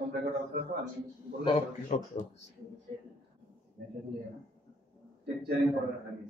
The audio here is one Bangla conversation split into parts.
এখন রেকর্ড অফ রাখো, আমি বললে টেক্সচারিং করার আগে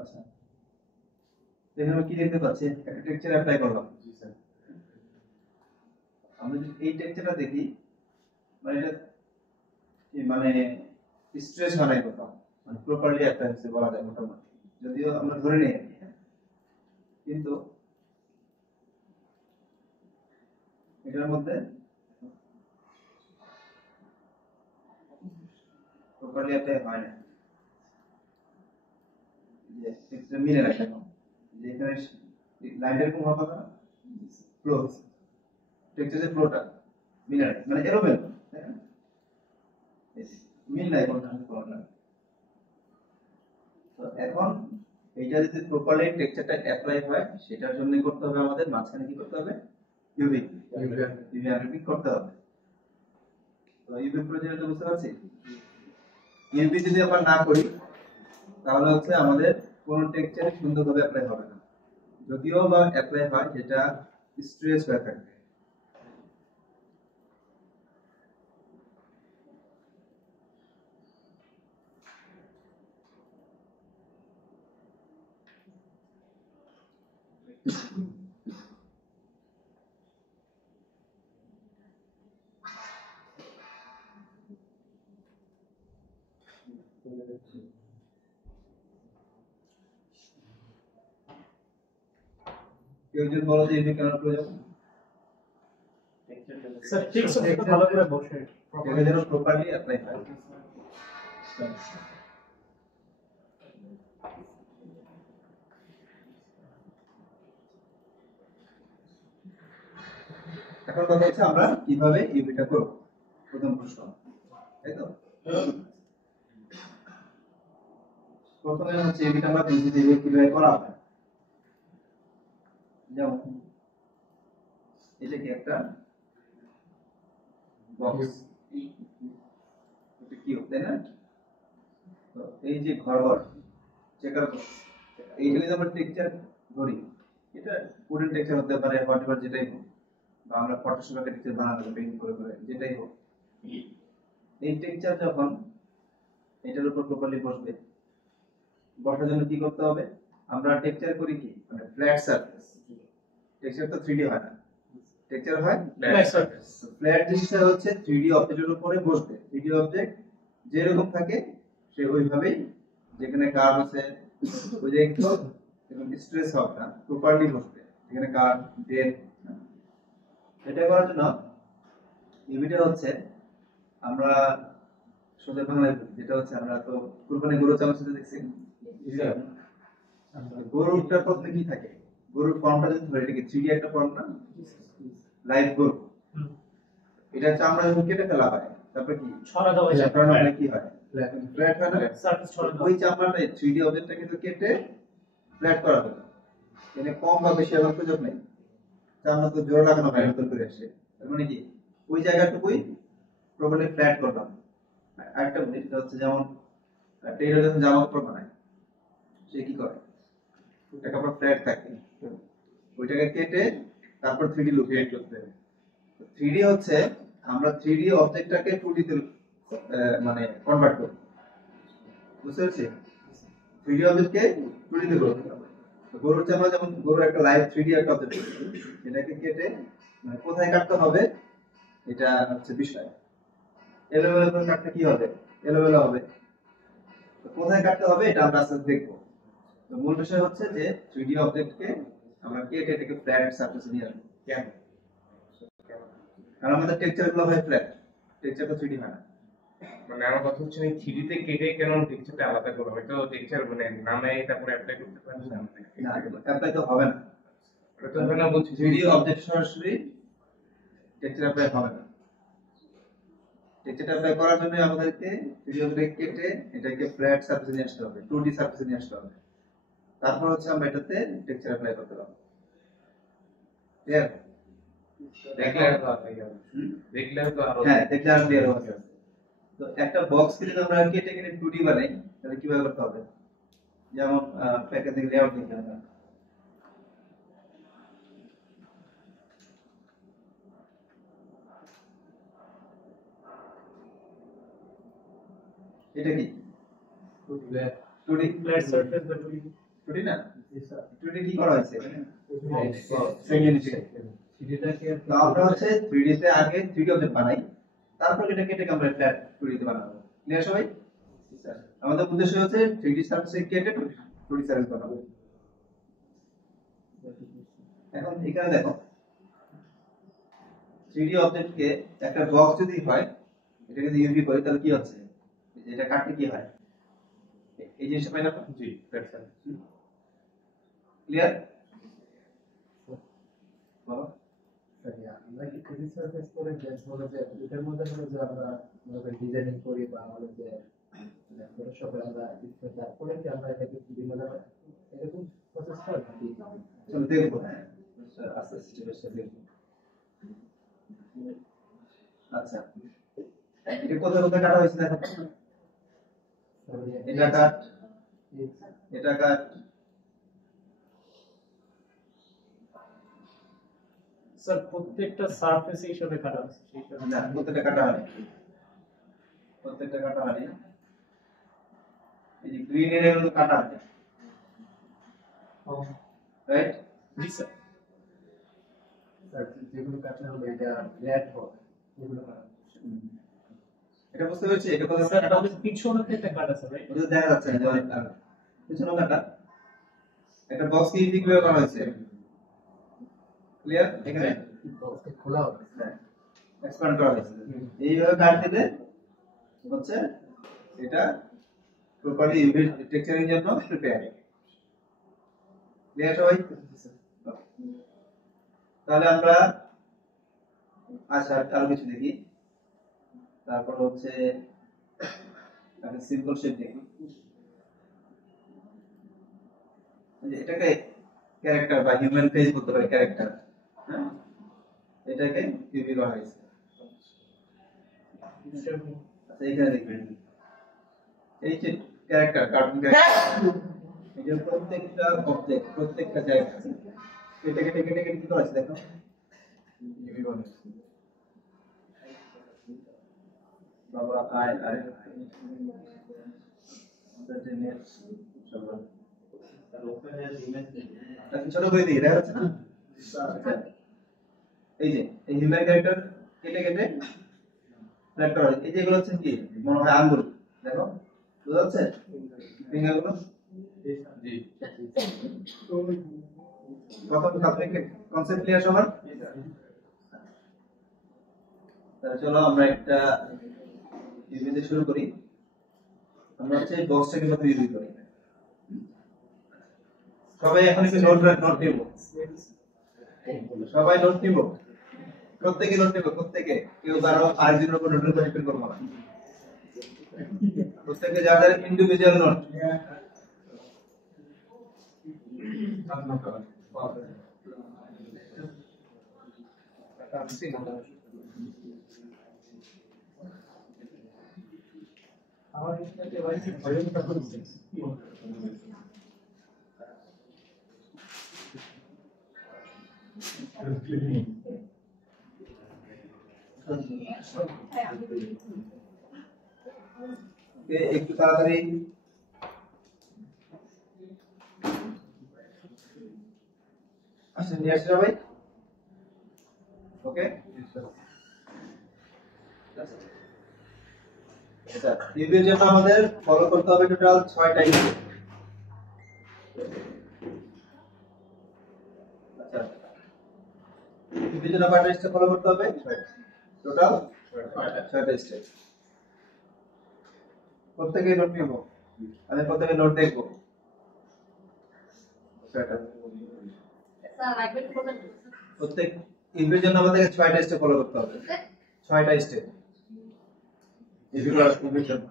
আচ্ছা, এখানে কি দেখতে পাচ্ছি, একটা টেক্সচার অ্যাপ্লাই করলাম। জি স্যার, আমরা যদি এই টেক্সচারটা দেখি, মানে এটা মানে স্ট্রেস হয় নাই কোথাও, মানে প্রপারলি অ্যাপ্লাই হচ্ছে বলা যায় মোটামুটি, যদিও আমরা ধরে নিই আর কি। কিন্তু এটার মধ্যে প্রপারলি অ্যাপ্লাই হয় না, যে টেক্সচার মিলে না কেন, যে এখানে লাইনটা এরকম হওয়ার কথা, ফ্লো টেক্সচারের ফ্লোটা মিলে না, মানে এলোমেলো, তাই না? মিল নাই কোনটা কোনটা। তো এখন এইটা যদি প্রপারলি টেক্সচারটা অ্যাপ্লাই হয়, সেটার জন্য করতে হবে আমাদের মাঝখানে কি করতে হবে, ইউভি আনরিপিং করতে হবে। তো ইউভি প্রয়োজনীয়তা বুঝতে পারছি। ইউভি যদি আমরা না করি, তাহলে হচ্ছে আমাদের কোন টেক্সচারে সুন্দরভাবে অ্যাপ্লাই হবে না, যদিও বা অ্যাপ্লাই হয় যেটা স্ট্রেস হয়ে থাকবে। কেউ যদি বলো যে ইউভি কেন প্রয়োজন, স্যার ঠিক আছে, ভালো করে বসে এটা যেন প্রপারলি অ্যাপ্লাই হয়। এখন কথা হচ্ছে আমরা কিভাবে ইউভিটা করব, প্রথম প্রশ্ন, তাই তো? প্রথমে হচ্ছে ইউভিটা আমরা বুঝে দেব কিভাবে করা হয়। যেমন এটা কি একটা বক্স, এটা কি তাই না? তো এই যে ঘর চেকার বক্স, এইটা যদি আমরা টেক্সচার ধরি, এটা উডেন টেক্সচার হতে পারে, হোয়াটএভার যেটাই হোক, বা আমরা ফটোশপে টেক্সচার বানাতে পেইন্ট করে যেটাই হোক, এই টেক্সচার যখন এটার উপর প্রপারলি বসবে, বসার জন্য কি করতে হবে, আমরা টেক্সচার করি কি, মানে ফ্ল্যাট সারফেস। টেক্সচার তো 3D হয় না, টেক্সচার হয় ফ্ল্যাট সারফেস। ফ্ল্যাট জিনিসটা হচ্ছে 3D অবজেক্টের উপরে বসবে। 3D অবজেক্ট যেরকম থাকে সে ওইভাবেই, যেখানে কার্ভ আছে ওই যে একটু এবং স্ট্রেস হবে না, প্রপারলি বসবে, এখানে কার্ভ ডেপ। এটা করার জন্য ইউভিটা হচ্ছে আমরা সোজা বাংলায় বলি, যেটা হচ্ছে আমরা তো কুরবানি গরু চালাতে দেখছি, গরুটার প্রথমে কি থাকে, গরুর ফর্মটা যদি ধরে, এটা কি 3D একটা ফর্ম না, লাইভ গরু, এটা চামড়া যখন কেটে ফেলা হয়, তারপর কি ছড়া দেওয়া যায়, ছড়ানো হয়, কি হয়, ফ্ল্যাট হয় না, সারফেস ছড়া দেওয়া। ওই চামড়াটা 3D অবজেক্টটা কিন্তু কেটে ফ্ল্যাট করা হলো, এখানে কম বা বেশি হওয়ার সুযোগ নেই, চামড়া তো জোড়া লাগানো হয় নতুন করে এসে, তার মানে কি ওই জায়গাটুকুই প্রপারলি ফ্ল্যাট করলাম। আরেকটা বলি, সেটা হচ্ছে যেমন টেইলর যখন জামা কাপড় বানায়, সে কি করে, একটা কাপড় ফ্ল্যাট থাকে, ওইটাকে কেটে তারপর 3D লুক ক্রিয়েট করতে হবে। 3D হচ্ছে আমরা 3D অবজেক্টটাকে 2D তে মানে কনভার্ট করি, বুঝতে পারছি? 3D অবজেক্টকে 2D তে করতে হবে। গরুর চামড়া যেমন গরুর একটা লাইভ 3D একটা অবজেক্ট, এটাকে কেটে মানে কোথায় কাটতে হবে এটা হচ্ছে বিষয়। এলোমেলো করে কাটলে কি হবে? এলোমেলো হবে। তো কোথায় কাটতে হবে এটা আমরা আস্তে আস্তে দেখবো। তো মূল বিষয় হচ্ছে যে 3D অবজেক্টকে আমরা কেটে এটাকে ফ্ল্যাট সারফেসে নিয়ে আসবো। কেন? কারণ আমাদের টেক্সচার গুলো হয় ফ্ল্যাট, টেক্সচার তো 3D হয় না। মানে আমার কথা হচ্ছে এই 3D তে কেটে কেন টেক্সচারটা আলাদা করা হয়? তো টেক্সচার মানে নামে তারপরে অ্যাপ্লাই করতে পারি না? না, অ্যাপ্লাই তো হবে না। এটা তো হবে না বলছি। 3D অবজেক্ট সরাসরি টেক্সচার অ্যাপ্লাই হবে না। টেক্সচার অ্যাপ্লাই করার জন্য আমাদেরকে 3D অবজেক্ট কেটে এটাকে ফ্ল্যাট সারফেসে নিয়ে আসতে হবে, 2D সারফেসে নিয়ে আসতে হবে। তারপর হচ্ছে আমরা এটাতে টেক্সচার অ্যাপ্লাই করতে পারবো। ক্লিয়ার? দেখলে তো আপনি দেখলে তো আরো হ্যাঁ, দেখলে আর ক্লিয়ার হবে। তো একটা বক্স যদি আমরা কেটে কেটে 2D বানাই তাহলে কিভাবে করতে হবে? যেমন প্যাকেজিং লেআউট দিতে হবে। এটা কি 2D ফ্ল্যাট সারফেস বা 2D না? 2D কি করা হয়েছে এখানে? তো আমরা হচ্ছে 3D তে আগে 3D অবজেক্ট বানাই, তারপর এটা কেটে আমরা ফ্ল্যাট 2D তে বানাবো। ক্লিয়ার সবাই? আমাদের উদ্দেশ্য হচ্ছে 3D সারফেসে কেটে 2D সারফেস বানাবো। এখন এখানে দেখো 3D অবজেক্টকে একটা বক্স যদি হয়, এটা যদি ইউভি করি তাহলে কি হচ্ছে? এটা কাটলে কি হয়? এই জিনিসটা পাই না? জি দ্যাটস ইট। ক্লিয়ার? বলো। আমরা কি 3D সারফেস করে বলে যে এটার মধ্যে হলো যে আমরা ডিজাইনিং করি বা আমাদের যে ফটোশপে আমরা তারপরে কি আমরা এটাকে বিভিন্ন এরকম প্রসেস হয় নাকি? চলো দেখবো। হ্যাঁ, আস্তে আস্তে স্টেপ দেখবো। আচ্ছা, এটা কোথায় কোথায় কাটা হয়েছে দেখো। এটা কাট, এটা কাট। স্যার প্রত্যেকটা সারফেস হিসেবে কাটা হচ্ছে না, প্রত্যেকটা কাটা হয়নি, প্রত্যেকটা কাটা হয়নি। এই যে গ্রিন এর মধ্যে কাটা আছে, রাইট? জি স্যার। যেগুলো কাটলে হবে এটা লেয়ার হবে এগুলো কাটা। এটা বুঝতে পেরেছি। এটা কোথায় স্যার কাটা আমাদের পিছনে একটা কাটা আছে রাইট? ওটা দেখা যাচ্ছে না, অনেক কাটা পিছনে কাটা। একটা বক্স কি কিভাবে করা হয়েছে? ক্লিয়ার? এখানে বক্সকে খোলা হবে, এক্সপ্যান্ড করা হয়েছে। এইভাবে কাট দিলে হচ্ছে এটা প্রপারলি ইউভি টেক্সচারিং এর জন্য প্রিপেয়ার। ক্লিয়ার সবাই? তাহলে আমরা আচ্ছা আরো কিছু দেখি। তারপর হচ্ছে একটা সিম্পল শেপ দেখি। এটাকে ক্যারেক্টার বা হিউম্যান ফেস বলতে পারি, ক্যারেক্টার। হ্যাঁ, এটাকে ইউভি করা হয়েছে। আচ্ছা, এখানে দেখবেন এই যে ক্যারেক্টার, কার্টুন ক্যারেক্টার, এটার প্রত্যেকটা অবজেক্ট, প্রত্যেকটা জায়গা কেটে কেটে কেটে কেটে কি করা আছে দেখো, ইউভি করা হয়েছে। বাবা আয় আয় ছোট করে দিই, দেখা যাচ্ছে না? এই যে এই হিউম্যান ক্যারেক্টার কেটে কেটে ফ্ল্যাট করা হয়েছে। এই যে এগুলো হচ্ছে কি মনে হয় আঙ্গুল, দেখো বুঝা যাচ্ছে ফিঙ্গার গুলো? জি। প্রথম প্রাথমিক কনসেপ্ট ক্লিয়ার সবার? তাহলে চলো আমরা একটা ইউভি দিয়ে শুরু করি। আমরা হচ্ছে এই বক্সটাকে প্রথমে ইউভি করি। সবাই এখন একটু নোট নিব, সবাই নোট নিব, প্রত্যেকে নোট নিব, প্রত্যেকে। কেউ কারো আরেকজনের উপর নোট ডিপেন্ড করবো না, প্রত্যেকে যার যার ইন্ডিভিজুয়াল নোট। আমার এটাকে ভাই কি ভয়ঙ্কর করছে। একটু তাড়াতাড়ি আসেন নিয়ে আসি সবাই। ওকে, আচ্ছা ইউভির জন্য আমাদের ফলো করতে হবে টোটাল 6টা স্টেপ। আচ্ছা ইউভির জন্য কয়টা স্টেপ ফলো করতে হবে? টোটাল 6টা স্টেপ। প্রত্যেকে নোট নিব, আমি প্রত্যেকে নোট দেখবো। 6টা প্রত্যেক ইউভির জন্য আমাদেরকে 6টা স্টেপ ফলো করতে হবে। 6টা স্টেপ ইউভির জন্য।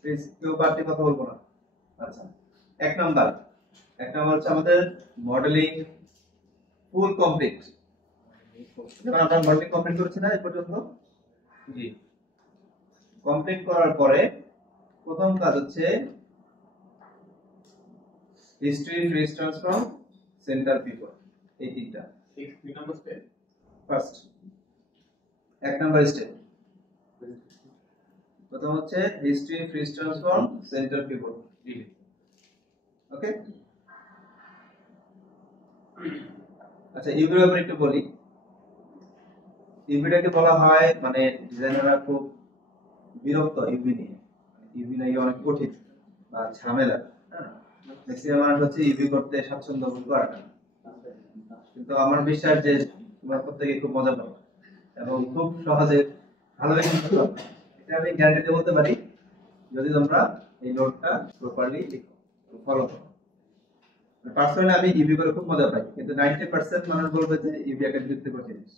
প্লিজ কেউ বাড়তি কথা বলবো না। আচ্ছা এক নাম্বার হচ্ছে আমাদের মডেলিং ফুল কমপ্লিট। আমরা মডেলিং কমপ্লিট করেছি না এই পর্যন্ত? জি। কমপ্লিট করার পরে প্রথম কাজ হচ্ছে history, phrase transform, centre people, এই তিনটা। ফার্স্ট এক নাম্বার স্টেপ প্রথম হচ্ছে history, phrase transform, centre people. Okay, আচ্ছা ইউভির ব্যাপারে একটু বলি। ইউভিটাকে বলা হয় মানে ডিজাইনাররা খুব বিরক্ত ইউভি নিয়ে। ইউভি নাকি অনেক কঠিন বা ঝামেলা। ম্যাক্সিমাম মানুষ হচ্ছে ইউভি করতে স্বাচ্ছন্দ্য বোধ করে না, কিন্তু আমার বিশ্বাস যে তোমরা প্রত্যেকে খুব মজা পাবে এবং খুব সহজে ভালোবেসে শিখতে পারবে। এটা আমি গ্যারান্টি দিয়ে বলতে পারি যদি তোমরা এই নোটটা প্রপারলি ফলো করো। পার্সোনালি আমি ইউভি করে খুব মজা পাই, কিন্তু 90% মানুষ বলবে যে ইউভি একটা বিরক্তি করতে জিনিস।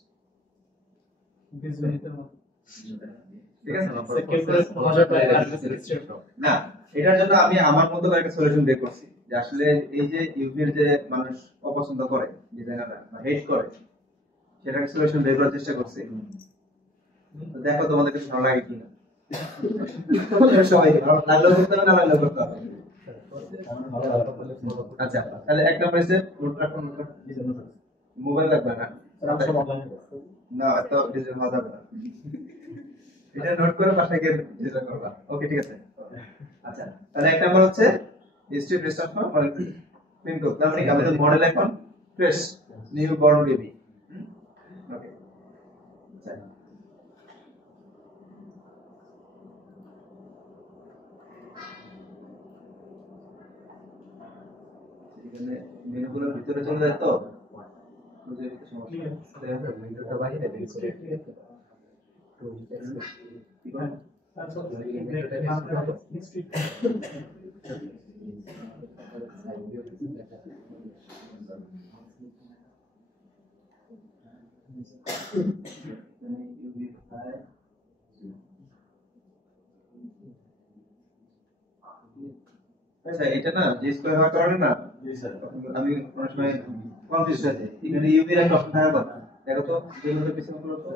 ঠিক আছে না, এটার জন্য আমি আমার মতো করে একটা সলিউশন বের করছি যে আসলে এই যে ইউভির যে মানুষ অপছন্দ করে, ডিজাইনাররা বা হেট করে, সেটাকে সলিউশন বের করার চেষ্টা করছি। তো দেখো তোমাদের কাছে ভালো লাগে কিনা। সবাই ভালো লাগলেও করতে হবে, না লাগলেও করতে হবে। আচ্ছা তাহলে এক নম্বর স্টেপ নোট রাখুন। মোবাইল লাগবে না, না তো ডিজিটাল হওয়া যাবে না। এটা নোট করে বাসায় গিয়ে ডিজিটাল করবা। ওকে ঠিক আছে। আচ্ছা তাহলে এক নাম্বার হচ্ছে হিস্ট্রি, ফ্রেজ ট্রান্সফর্ম মানে প্রিন্ট করতে। তার মানে কি আমাদের মডেল এখন ফ্রেশ, নিউ বর্ন বেবি। ওকে আচ্ছা এখানে মেনুগুলোর ভিতরে চলে যায় তো বুঝে নিতে সমস্যা। ভিডিওটা বাইরে বের করে তো কি বলেন? আচ্ছা এটা না যে স্কয়ার হওয়ার কারণে না আমি অনেক সময় কনফিউজ হয়ে যাই। এখানে ইউভি এর একটা অপশন থাকার কথা। দেখো তো যেগুলো পিছনে করো তো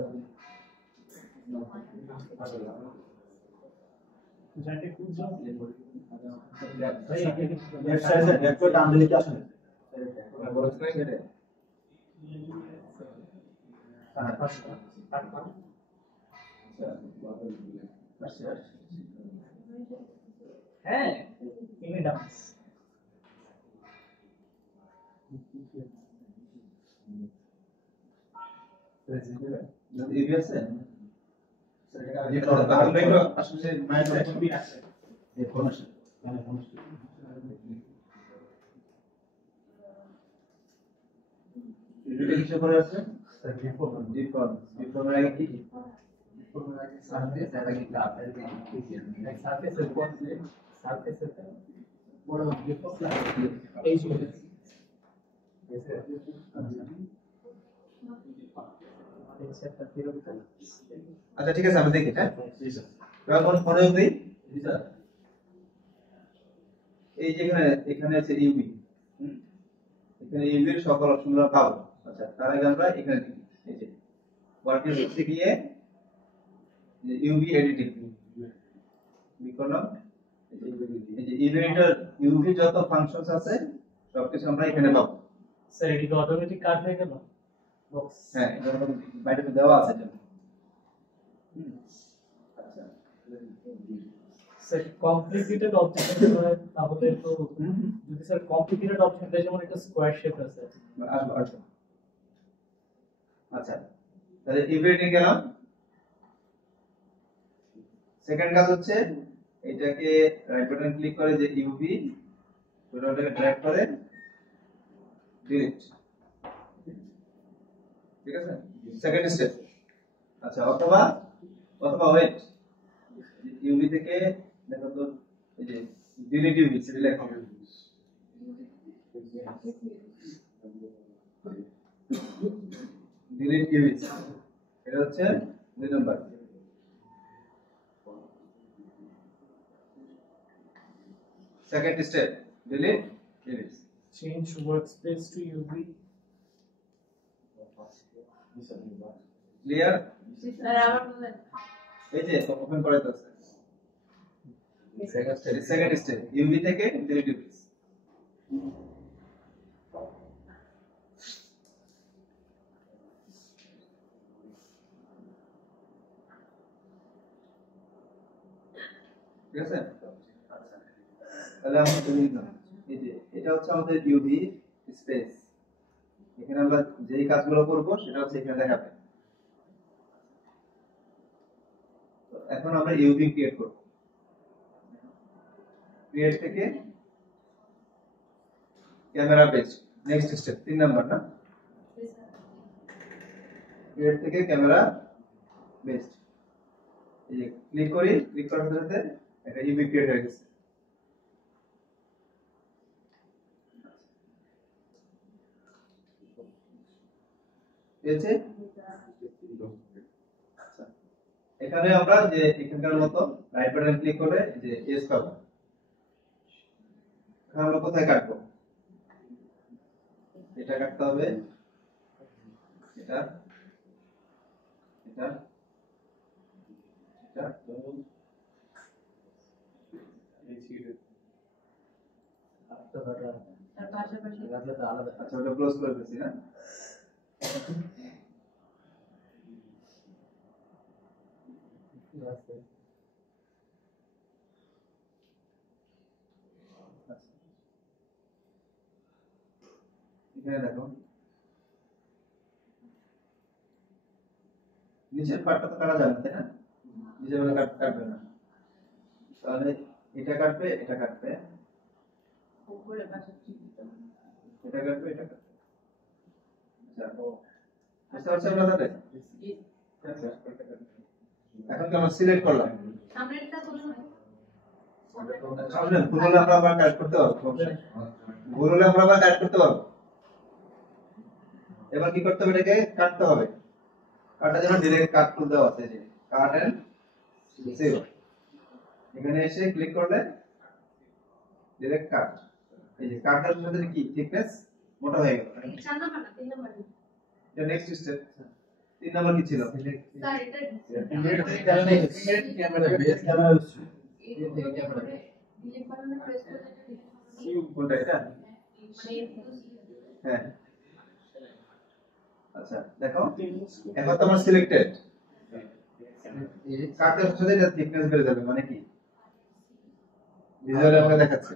হ্যাঁ ইনি ডান্স ইউভি আছে আসলে মাইন্ড আছে এই ফোন আছে ইউভি কিছু করে আছে ডিফর্ম এর আগে কি সারফেস এটা কি ক্লাস সারফেসের পর সারফেসের বড় এই যে আচ্ছা ঠিক আছে আমি দেখি। হ্যাঁ এখন মনোযোগ দিই। এই যে এখানে আছে ইউভি, এখানে ইউভি এর সকল অপশনগুলো পাবো। আচ্ছা তার আগে আমরা এখানে দেখি এই যে ওয়ার্কস্পেসে গিয়ে যে ইউভি এডিটিং করলাম। এই যে ইভেন্টের ইউভি যত ফাংশনস আছে সবকিছু আমরা এখানে পাবো। স্যার এটি কি অটোমেটিক কাট হয়ে গেল বক্স? হ্যাঁ যেমন বাইরে দেওয়া আছে যেমন। আচ্ছা স্যার কমপ্লিকেটেড অবজেক্ট হয় তাহলে তো যদি স্যার কমপ্লিকেটেড অবজেক্ট যেমন একটা স্কোয়ার শেপ আছে আসবো আসবো। আচ্ছা, তাহলে ইউভি গেলাম। সেকেন্ড কাজ হচ্ছে এটাকে রাইট বাটন ক্লিক করে যে ইউভি ওটাকে ড্র্যাগ করে ডিলিট, ঠিক আছে, সেকেন্ড স্টেপ। আচ্ছা, অথবা ওয়েট, ইউভি থেকে দেখো তো এই যে ডিলিট ইউভি সেটা লেখা ডিলিট ইউভি, এটা হচ্ছে 2 number. Second step delete UV, change workspace to UV. Clear? Sir আবার বলেন। এই যে ওপেন করে দিতেছে সেকেন্ড স্টেপ ইউভি থেকে ডিলিট ইউভি। ঠিক আছে, তাহলে আমরা তুমি না এই যে এটা হচ্ছে আমাদের ইউভি স্পেস, এখানে আমরা যেই কাজগুলো করব সেটা হচ্ছে এখানে দেখাবে। তো এখন আমরা ইউভি ক্রিয়েট করব, ক্রিয়েট থেকে camera page, next step 3 number না, ক্রিয়েট থেকে ক্যামেরা বেস, এই যে ক্লিক করি, ক্লিক করার সাথে সাথে একটা ইউভি ক্রিয়েট হয়ে গেছে। পেয়েছে? আচ্ছা, এখানে আমরা যে এখানকার মতো রাইট বাটন ক্লিক করে যে এস পাবো, এখানে আমরা কোথায় কাটবো, এটা কাটতে হবে, এটা এটা এটা তার পাশাপাশি আচ্ছা, ওটা ক্লোজ করে দিচ্ছি না। এখানে দেখো নিচের পার্টটা তো কাটা যাবে না, তাই না? নিচের পার্টটা কাটবে না, তাহলে এটা কাটবে, এটা কাটবে, উপরে পাশাপাশি এটা কাটবে, এটা কাটবে। আচ্ছা, বুঝতে পারছো আপনাদের? আচ্ছা, এখন কি আমরা সিলেক্ট করলাম, সামনেরটা বলুন। সামনে ভুল হলে আমরা আবার কাট করতে পারবো, ভুল হলে আমরা আবার কাট করতে পারবো। এবার কি করতে হবে, এটাকে কাটতে হবে, কাটার জন্য ডিরেক্ট কাট টুল দেওয়া আছে, যে কাট এন্ড সেভ, এখানে এসে ক্লিক করলে ডিরেক্ট কাট, এই যে কাটার সাথে কি থিকনেস মোটা হয়ে গেল। 4 নাম্বার না 3 নাম্বার। এটা নেক্সট স্টেপ। 3 নাম্বার কি ছিল? স্যার এটা ক্যামেরা বেস ক্যামেরা ডিলিট বাটনে প্রেস করে কোনটা এটা? মানে হ্যাঁ, আচ্ছা দেখো এখন তো আমার সিলেক্টেড, কাটের সাথে এটা থিকনেস বেড়ে যাবে, মানে কি ভিজুয়ালি আমরা দেখাচ্ছি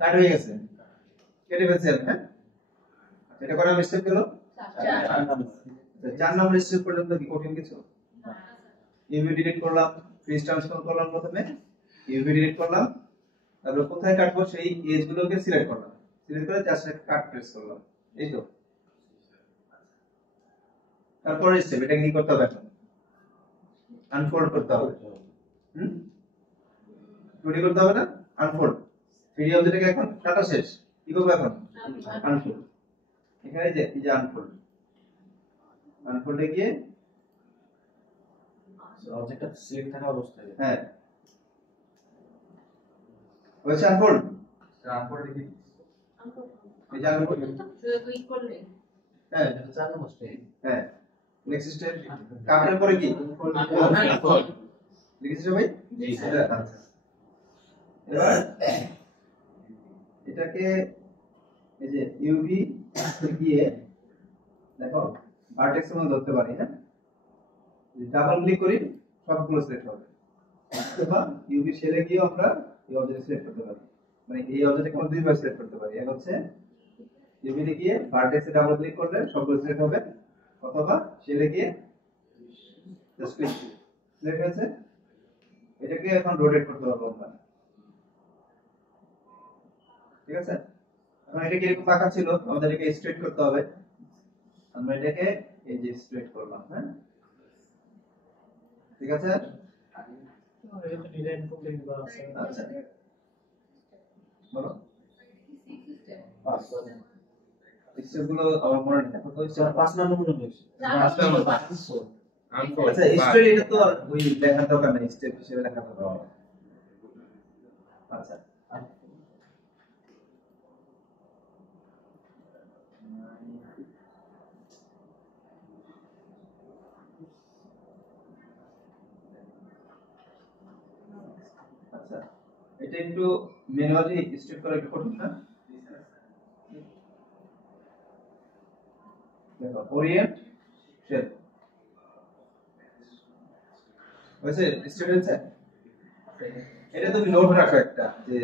কাট হয়ে গেছে, কেটে ফেলছি আমি। হ্যাঁ, এটা করে আমি স্টেপ গেল 4 নাম্বার স্টেপ পর্যন্ত কি কঠিন কিছু? ইউভি ডিলিট করলাম, ফ্রিজ ট্রান্সফর্ম করলাম, প্রথমে ইউভি ডিলিট করলাম, তারপর কোথায় কাটবো সেই এজ গুলোকে সিলেক্ট করলাম, সিলেক্ট করে জাস্ট কাট প্রেস করলাম, এই তো। তারপরে স্টেপ এটা কি করতে হবে, এখন আনফোল্ড করতে হবে। টুডি করতে হবে না, আনফোল্ড। 3D অবজেক্টকে এখন কাটা শেষ, কি করব এখন? আনফোল্ড। এখানে যে এই যে আনফোল্ড, আনফোল্ডে গিয়ে অবজেক্টটা সিলেক্ট থাকা অবস্থায় হ্যাঁ হয়েছে আনফোল্ড, তারপর দেখি এই যে আনফোল্ড, শুধু ক্লিক করলে হ্যাঁ 4 নম্বর স্টেপ। হ্যাঁ নেক্সট স্টেপ কাটার পরে কি লিখেছিস ভাই? এটা আচ্ছা, এবার এটাকে এই যে ইউভি গিয়ে দেখো ভার্টেক্স এর মধ্যে ধরতে পারি। হ্যাঁ, ডাবল ক্লিক করি সবগুলো সিলেক্ট হবে, অথবা ইউভি শেলে গিয়ে আমরা এই অবজেক্ট সিলেক্ট করতে পারি। মানে এই অবজেক্টকে আমরা দুইবার সিলেক্ট করতে পারি। এক হচ্ছে ইউভিতে গিয়ে ভার্টেক্সে ডাবল ক্লিক করলে সবগুলো সিলেক্ট হবে, অথবা শেলে গিয়ে জাস্ট ক্লিক সিলেক্ট হয়েছে, এটাকে এখন রোটেট করতে পারবো আমরা। ঠিক আছে, এখন এটা কি এরকম বাঁকা ছিল, আমাদের এটাকে স্ট্রেট করতে হবে। আমরা এটাকে এই যে স্ট্রেট করলাম। হ্যাঁ, ঠিক আছে। এটা ডিজাইন করলে বা আছে আচ্ছা, বলো পাঁচ স্টেপগুলো আমার মনে নেই। এখন তো স্যার 5 নম্বর পর্যন্ত দেখছি। আচ্ছা, স্ট্রেট এটা তো আর ওই লেখার দরকার নেই, স্টেপ হিসেবে লেখা দরকার। আচ্ছা, আচ্ছা, এটা একটু ম্যানুয়ালি স্ট্রেট করা একটু কঠিন না? দেখো, ওরিয়েন্ট শেপ হয়েছে, স্ট্রেট হয়েছে। এটা তুমি নোট রাখো একটা, যে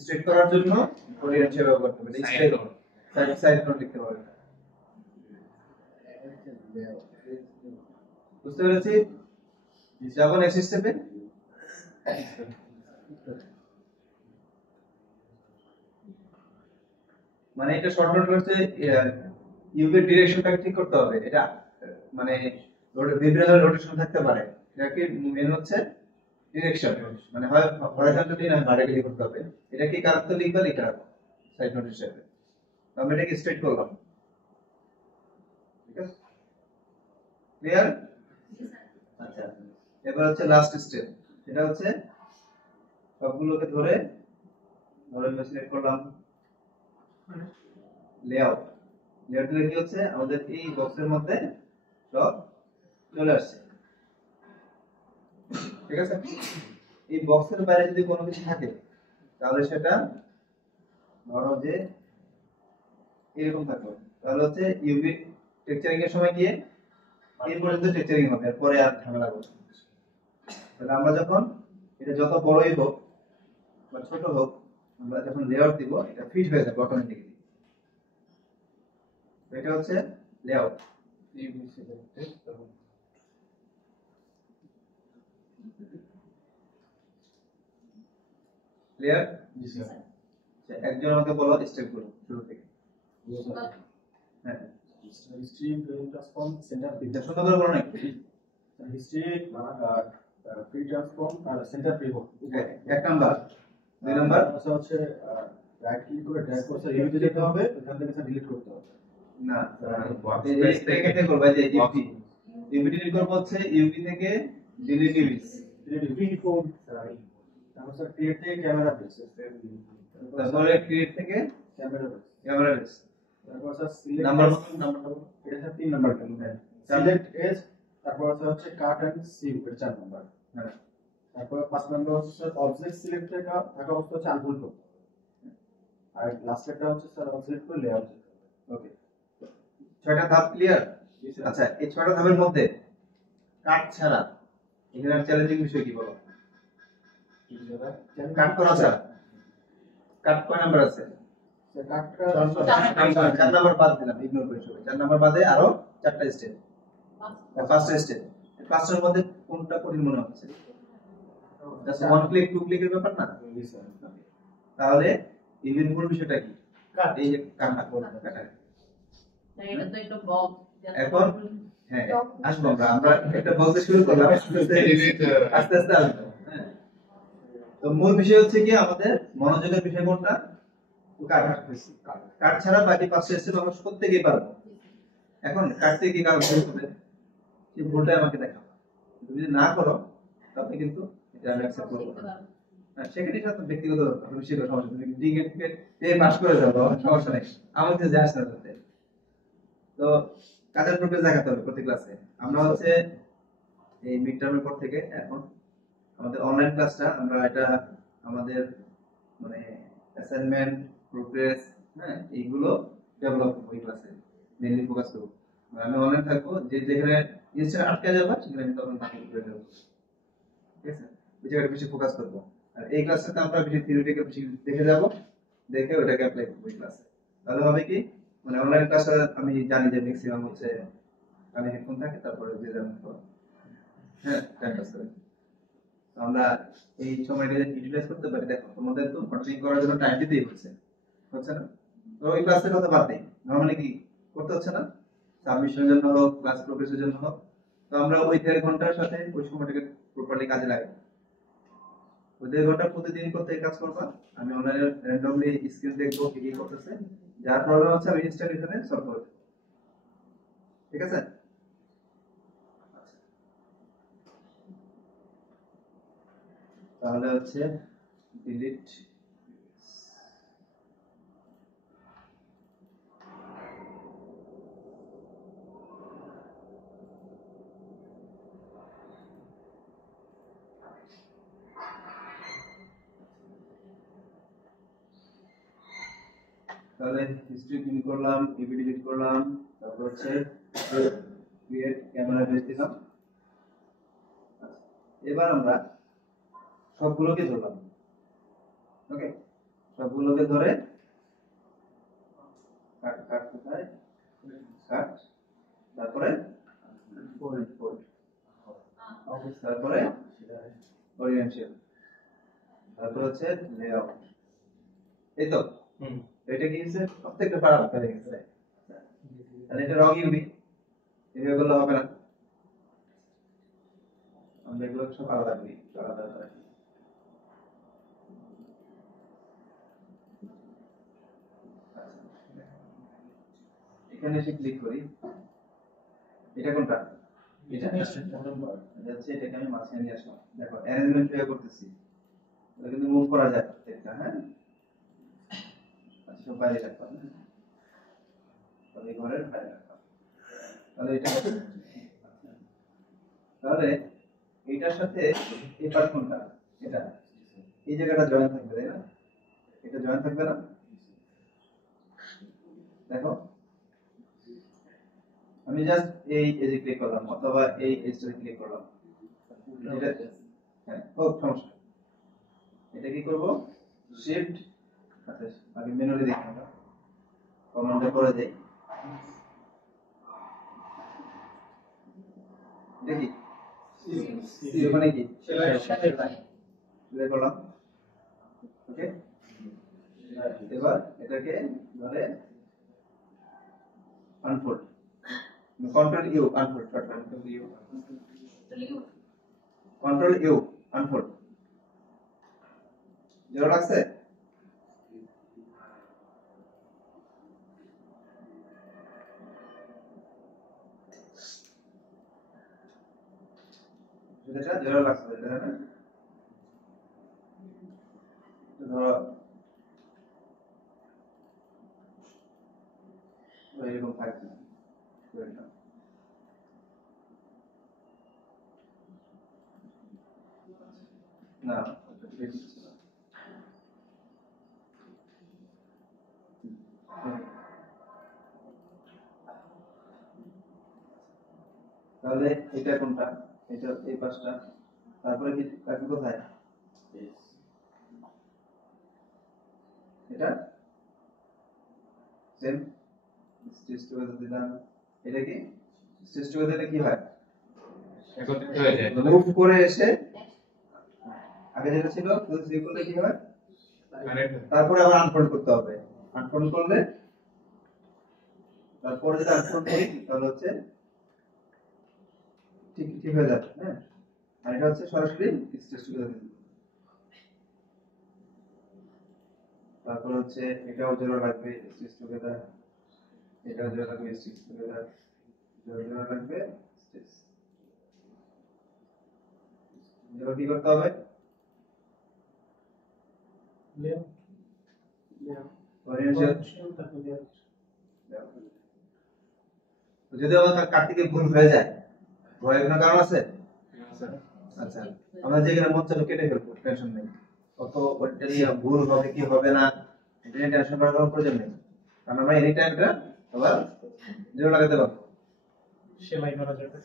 স্ট্রেট করার জন্য ওরিয়েন্ট শেপ ব্যবহার করতে হবে। স্ট্রেট সাইড নোট লিখতে হবে। বুঝতে পেরেছি? যখন এস স্টেপে মানে এটা শর্ট নোট হচ্ছে ইউভির ডিরেকশনটাকে ঠিক করতে হবে। এটা মানে বিভিন্ন ধরনের রোটেশন থাকতে পারে, এটা কি মেন হচ্ছে ডিরেকশন, মানে হয় হরাইজন্টালি না ভার্টিক্যালি করতে হবে। এটা কি কারেক্ট লিখবা, লিখা সাইড নোট হিসেবে। আমরা এটাকে স্ট্রেট করলাম। ঠিক আছে, ক্লিয়ার? আচ্ছা, এবার হচ্ছে লাস্ট স্টেপ, এটা হচ্ছে সবগুলোকে ধরে সিলেক্ট করলাম। লেআউট, লেআউট দিলে কি হচ্ছে, আমাদের এই বক্সের মধ্যে সব চলে আসছে। ঠিক আছে, এই বক্সের বাইরে যদি কোনো কিছু থাকে তাহলে সেটা ধরো যে এরকম থাকবে, তাহলে হচ্ছে ইউভি টেক্সচারিং এর সময় গিয়ে এই পর্যন্ত টেক্সচারিং হবে, এরপরে আর ঝামেলা করবে। তাহলে আমরা যখন এটা যত বড়ই হোক বা ছোট হোক, আমরা যখন লেআউট দিব এটা ফিট হয়ে যাবে অটোমেটিক্যালি। এটা হচ্ছে লেআউট। ক্লিয়ার? একজন আমাকে বলো স্টেপগুলো শুরু থেকে। হ্যাঁ, হিস্ট্রি প্রি ট্রান্সফর্ম সেন্টার এটা সুন্দর করে বলো না একটু। হিস্ট্রি প্রি ট্রান্সফর্ম আর সেন্টার প্রি হোক। এক নাম্বার, দুই নাম্বার হচ্ছে রাইট ক্লিক করে ড্র্যাগ করে স্যার ইউভিতে যেতে হবে, ওখান থেকে স্যার ডিলিট করতে হবে। না, এই থেকে করবা যে ইউভি ডিলিট করব হচ্ছে ইউভি থেকে ডিলিট ইউভিস। ইউভি ফোন স্যার, তারপর স্যার ক্রিয়েট থেকে ক্যামেরা বেস, তারপরে ক্রিয়েট থেকে ক্যামেরা বেস, ক্যামেরা বেস। তারপর স্যার সিলেক্ট নাম্বার এটা স্যার 3 নাম্বার কেন সিলেক্ট এজ, তারপর হচ্ছে কাট এন্ড সিভ, এটা 4 নাম্বার। হ্যাঁ, তারপর 5 নাম্বার হচ্ছে স্যার অবজেক্ট সিলেক্ট থাকা অবস্থা হচ্ছে আনফোল্ড করতে হবে। আর লাস্ট একটা হচ্ছে স্যার অবজেক্ট করে লেআউট। ওকে, 6টা ধাপ ক্লিয়ার? আচ্ছা, এই 6টা ধাপের মধ্যে কাট ছাড়া এখানে চ্যালেঞ্জিং বিষয় কি বলো? কাট করা ছাড়া কাট কয় নাম্বার আছে? স্যার কাটটা 4 নাম্বার বাদ দিলাম, ইগনোর করে সবাই। 4 নাম্বার বাদে আরো 4টা স্টেপ, 5টা স্টেপ। 5টার মধ্যে কোনটা কঠিন মনে হচ্ছে? জাস্ট ওয়ান ক্লিক টু ক্লিকের ব্যাপার না? তাহলে ইভেন মূল বিষয়টা কি? এই যে কাটা কাটা। এটা তো একটা বক্স এখন হ্যাঁ, আসবো আমরা একটা বলতে শুরু করলাম, আস্তে আস্তে আসবো। হ্যাঁ, তো মূল বিষয় হচ্ছে কি আমাদের মনোযোগের বিষয় কোনটা? কাট। কাট ছাড়া বাকি 5টা স্টেপ আমরা প্রত্যেকেই পারবো। এখন কাটতে কি কারণ হবে, সেই ভুলটা আমাকে দেখাও। তুমি যদি না করো তাহলে কিন্তু এটা আমি অ্যাকসেপ্ট করব না। হ্যাঁ, সেখানে এটা তো ব্যক্তিগত বিষয়, সমস্যা। তুমি ডিগ্রি থেকে পাস করে যাবো, সমস্যা নেই, আমার কাছে যায় আসে না তাতে। তো কাজের প্রোগ্রেস দেখাতে হবে প্রতি ক্লাসে। আমরা হচ্ছে এই মিড টার্মের পর থেকে এখন আমাদের অনলাইন ক্লাসটা আমরা এটা আমাদের মানে অ্যাসাইনমেন্ট প্রোগ্রেস, হ্যাঁ, এইগুলো ডেভেলপ করব এই ক্লাসে, মেইনলি ফোকাস করব। আমি অনলাইন থাকবো, যে যেখানে ইনস্ট্যান্ট আটকে যাবে সেখানে আমি তখন বাকি করে দেবো। ঠিক আছে, ওই জায়গাটা বেশি ফোকাস করবো। আর এই ক্লাসটাতে আমরা বেশি থিওরিটিক্যাল বেশি দেখে যাব, দেখে ওটাকে অ্যাপ্লাই করবো এই ক্লাসে। তাহলে হবে কি, মানে অনলাইন ক্লাসে আমি জানি যে ম্যাক্সিমাম হচ্ছে কানে হেডফোন থাকে, তারপরে যে যার মতো হ্যাঁ টাইম পাস করে। তো আমরা এই সময়টা ইউটিলাইজ করতে পারি। দেখো তোমাদের তো মডেলিং করার জন্য টাইম দিতেই হচ্ছে না? তো ওই ক্লাসের কথা বাদ দেই, নরমালি কি করতে হচ্ছে না, সাবমিশনের জন্য হোক, ক্লাস প্রোগ্রেসের জন্য হোক। তো আমরা ওই 1.5 ঘন্টার সাথে ওই সময়টাকে প্রপারলি কাজে লাগাই। ওই 1.5 ঘন্টা প্রতিদিন করতে কাজ করবা। আমি অনলাইনে র্যান্ডমলি স্ক্রিন দেখবো কি কি করতেছে, যার প্রবলেম হচ্ছে আমি ইনস্ট্যান্ট এখানে সলভ করে দেব। ঠিক আছে? তাহলে হচ্ছে ডিলিট তাহলে হিস্ট্রি ক্লিন করলাম, ইভি ডিলিট করলাম, তারপর হচ্ছে ক্রিয়েট ক্যামেরা বেস দিলাম। এবার আমরা সবগুলোকে ধরলাম। ওকে, সবগুলোকে ধরে কাট কাট কোথায় কাট, তারপরে ফোল্ড ফোল্ড, তারপরে ওরিয়েন্টেশন, তারপর হচ্ছে লেআউট। এই তো এটা কি হচ্ছে প্রত্যেকটা পারা হয়ে গেছে। তাহলে এটা রং ইউবি এভাবে করলে হবে না, আমরা এগুলো সব আলাদা করি, আলাদা রাখি। এখানে এসে ক্লিক করি, এটা কোনটা? এটা যাচ্ছে, এটাকে আমি মাঝখানে নিয়ে আসলাম। দেখো অ্যারেঞ্জমেন্ট কিভাবে করতেছি, এটা কিন্তু মুভ করা যায় প্রত্যেকটা। হ্যাঁ, আচ্ছা বাইরে রাখলাম, তাহলে ঘরের বাইরে রাখলাম। তাহলে এটা তাহলে এটার সাথে এই পার্ট কোনটা? এটা এই জায়গাটা জয়েন থাকবে, তাই না? এটা জয়েন থাকবে না? দেখো আমি জাস্ট এই এজে ক্লিক করলাম অথবা এই এজে ক্লিক করলাম, এটা হ্যাঁ ও সমস্যা। এটা কি করব? শিফট, আচ্ছা আগে ম্যানুয়ালি দেখি আমরা, কমান্ডে করে দেই। এটা কি ওখানে কি সেলাই করলাম। ওকে, এবার এটাকে ধরে unfold, control U unfold, control U unfold. যেটা লাগছে যেটা যেটা লাগছে এটা না, ধরো এরকম থাকবে না, তাহলে এটা কোনটা? এটা এই পাশটা, তারপরে কি কাকে কোথায়? এটা সেম স্টিচ টুগেদার দিলাম। এটা কি স্টিচ টুগেদারে কি হয়? একত্রিত হয়ে যায়। মুভ করে এসে আগে যেটা ছিল সেই করলে কি হয়, তারপরে আবার আনফোল্ড করতে হবে। আনফোল্ড করলে তারপরে যদি আনফোল্ড করি তাহলে হচ্ছে ঠিক ঠিক হয়ে যাবে। হ্যাঁ, আর এটা হচ্ছে সরাসরি স্টিচ টুগেদার। তারপর হচ্ছে এটাও জোড়া লাগবে স্টিচ টুগেদার, এটাও জোড়া লাগবে স্টিচ টুগেদার, জোড়া লাগবে স্টিচ। এবার কি করতে হবে? যদি আবার কার্তিকে ভুল হয়ে যায়, ভয়ের কোনো কারণ আছে? আচ্ছা, আমরা যেখানে মন চাইলো কেটে ফেলবো, টেনশন নেই। কত ওইটা নিয়ে ভুল হবে কি হবে না এটা নিয়ে টেনশন করার কোনো প্রয়োজন নেই, কারণ আমরা এনি টাইম এটা আবার জোড়া লাগাতে পারবো। সেলাই করা যাবে।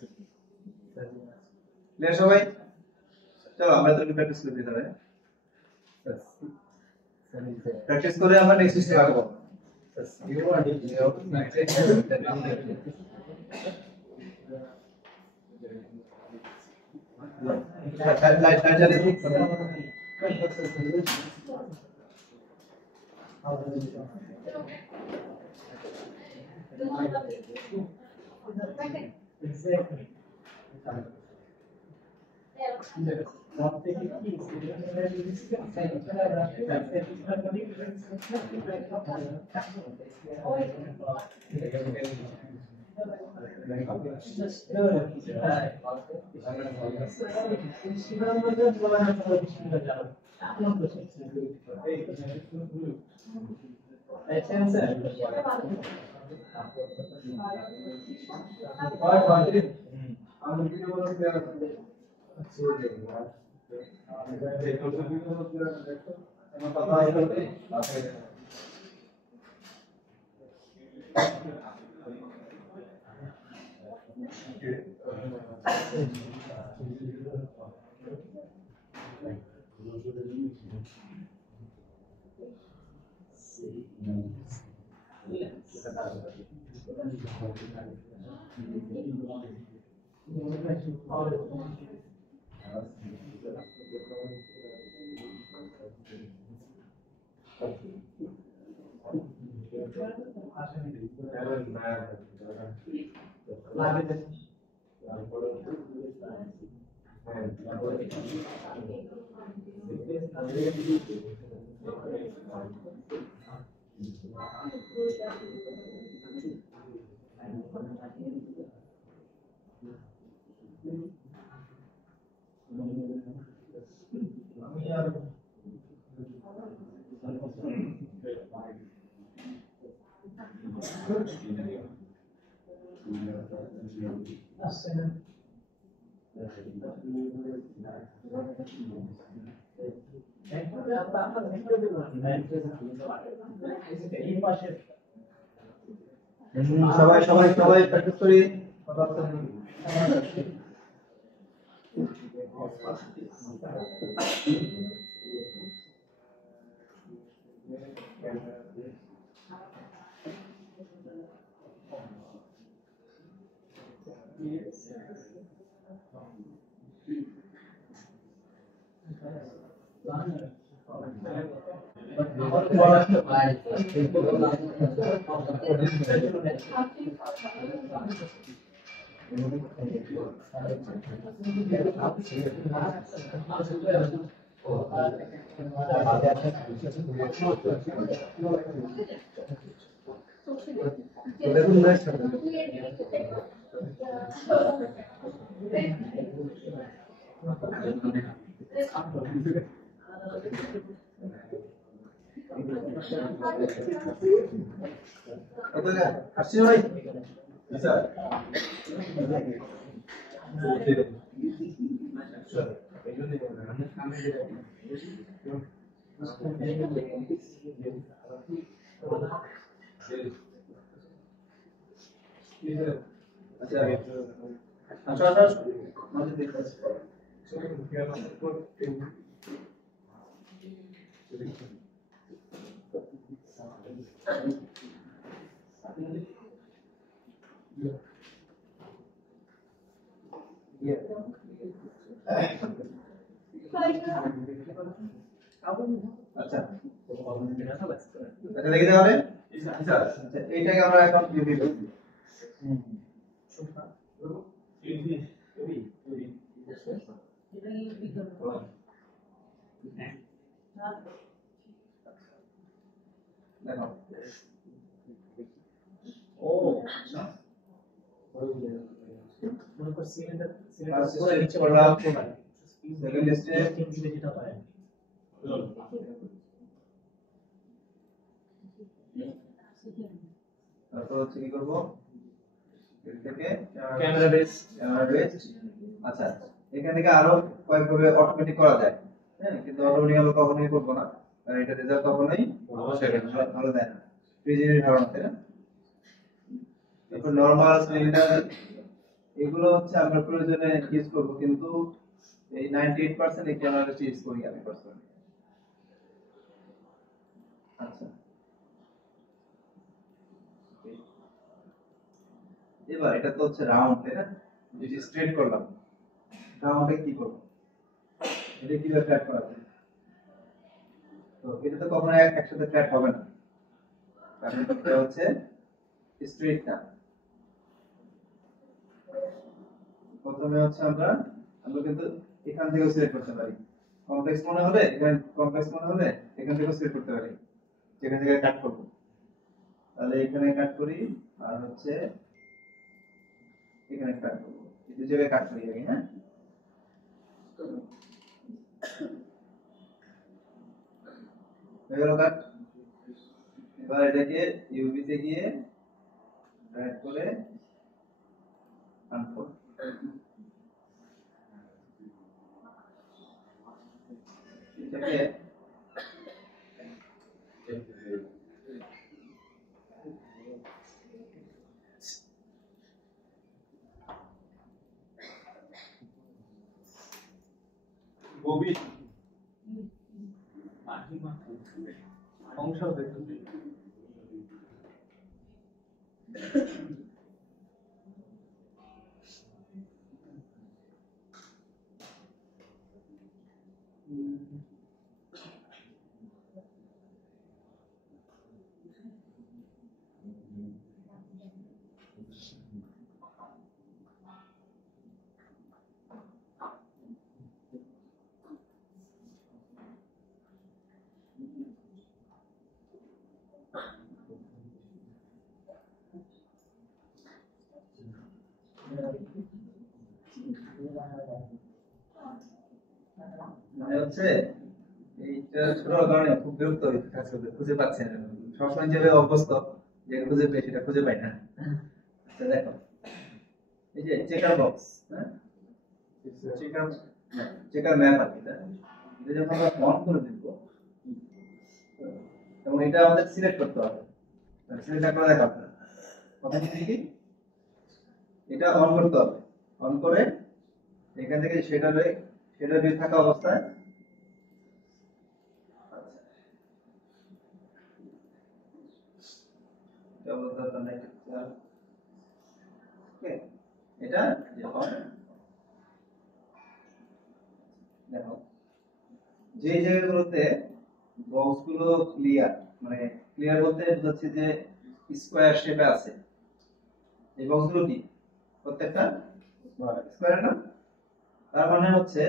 ক্লিয়ার সবাই? চলো আমরা তো প্র্যাকটিস করি ভিতরে প্র্যাকটিস করে আমরা নেক্সট স্টেপ আগাবো লাইট জ্বালিয়ে Exactly. সবাই সবাই সবাই প্র্যাকটিস করি আসছি ভাই আচ্ছা আচ্ছা আচ্ছা লিখে যাবে আচ্ছা এইটাকে আমরা এখন লিখে দেব দেখো ও মনে কর সিলিন্ডার পুরো নিচে পড়া সেকেন্ড স্টেপ তিনটে যেটা পায় তারপর হচ্ছে কি করব এর থেকে ক্যামেরা বেস আচ্ছা এখান থেকে আরো কয়েকভাবে অটোমেটিক করা যায় হ্যাঁ কিন্তু অটোমেটিক আমরা কখনোই করব না কারণ এটা রেজাল্ট কখনোই ভালো দেয় না প্রিজিনের ধারণা তাই না তারপর নরমাল সিলিন্ডার এগুলো হচ্ছে আমরা প্রয়োজনে ইউজ করব কিন্তু এই 98% এই ক্যামেরাটা চেঞ্জ করি আমি পার্সোনালি। আচ্ছা, এবার এটা তো হচ্ছে রাউন্ড, তাই না? যদি স্ট্রেট করলাম, রাউন্ডে কি করব? এটা কিভাবে ফ্ল্যাট করা যায়? তো এটা তো কখনো একসাথে ফ্ল্যাট হবে না, কারণ এটা হচ্ছে স্ট্রেট না। প্রথমে হচ্ছে আমরা কিন্তু এখান থেকে সিলেক্ট করতে পারি। কমপ্লেক্স মনে হলে এখানে, কমপ্লেক্স মনে হলে এখান থেকে সিলেক্ট করতে পারি, যেখান থেকে কাট করব। তাহলে এখানে কাট করি, আর হচ্ছে এখানে কাট করব। এই দুই জায়গায় কাট করি আগে, হ্যাঁ? হয়ে গেল কাট। এবার এটাকে ইউভি তে গিয়ে ড্র্যাগ করে আনফোল্ড। এটাকে ববি অংশ দেখতে মানে হচ্ছে এইটা ছোট কারণে খুব বিরক্ত হই কাজ করতে, খুঁজে পাচ্ছি না। সবসময় যেভাবে অভ্যস্ত যে খুঁজে পেয়ে সেটা খুঁজে পাই না। আচ্ছা দেখো, এই যে চেকার বক্স, হ্যাঁ, চেকার চেকার ম্যাপ আর কি, এটা যখন আমরা অন করে দিব এবং এটা আমাদের সিলেক্ট করতে হবে। সিলেক্ট না করে দেখাবো না। কথা কি, এটা অন করতে হবে। অন করে এখান থেকে সেটা থাকা অবস্থায় এটা যখন দেখো যে জায়গাগুলোতে বক্স গুলো ক্লিয়ার, মানে ক্লিয়ার বলতে বোঝাচ্ছে যে স্কোয়ার শেপে আছে, এই বক্স গুলো কি প্রত্যেকটা স্কোয়ার না? তার মানে হচ্ছে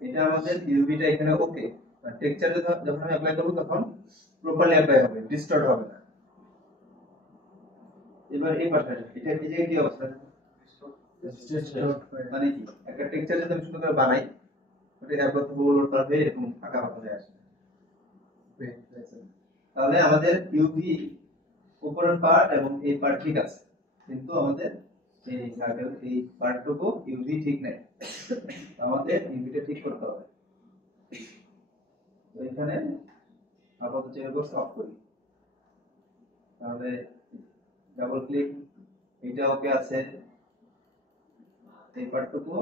এটা আমাদের ইউভিটা এখানে ওকে, টেক্সচারে যখন আমি অ্যাপ্লাই করব তখন প্রপারলি অ্যাপ্লাই হবে, ডিস্টর্ট হবে না। এবার এই পার্টটা এটা এই যে কি অবস্থা, মানে কি একটা টেক্সচার যদি আমি সুন্দর করে বানাই, ওটা একবার গোল করতে এরকম আঁকা হয়ে আসে। তাহলে আমাদের ইউভি উপরের পার্ট এবং এই পার্ট ঠিক আছে, কিন্তু আমাদের এই সার্কেল এই পার্টটুকু ইউভি ঠিক নাই, আমাদের ইউভিটা ঠিক করতে হবে। তো এখানে আপাতত চেক বক্স অফ করি, তাহলে ডাবল ক্লিক, এটা ওকে আছে, এই পার্টটুকু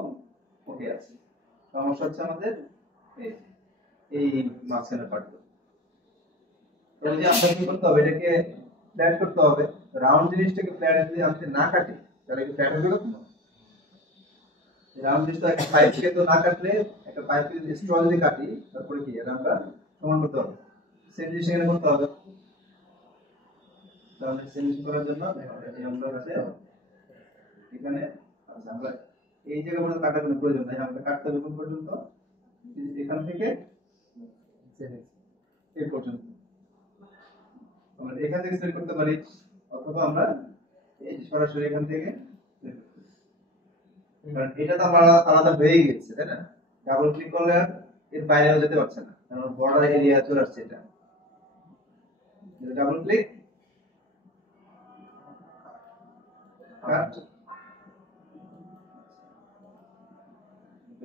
ওকে আছে। সমস্যা হচ্ছে আমাদের এই মাঝখানের পার্টটুকু। তাহলে যে আমরা কি করতে হবে, এটাকে ফ্ল্যাট করতে হবে। রাউন্ড জিনিসটাকে ফ্ল্যাট যদি আমি না কাটি তাহলে কি ফ্ল্যাট হবে না? রাউন্ড জিনিসটা একটা পাইপকে তো না কাটলে, একটা পাইপকে যদি স্ট্র যদি কাটি তারপরে কি এটা আমরা সমান করতে হবে, সেম জিনিস এখানে করতে হবে। তাহলে সেম জিনিস করার জন্য এই আমরা আছে এখানে, আচ্ছা আমরা এই জায়গা পর্যন্ত কাটার কোনো প্রয়োজন নাই, আমরা কাটতে হবে কোন পর্যন্ত, এখান থেকে এই পর্যন্ত। আমরা এখান থেকে সিলেক্ট করতে পারি, অথবা আমরা এই সরাসরি এখান থেকে, কারণ এটা তো আমরা আলাদা হয়ে গেছে, তাই না? ডাবল ক্লিক করলে এর বাইরেও যেতে পারছে না, কারণ বর্ডার এরিয়া চলে আসছে। এটা ডাবল ক্লিক কাট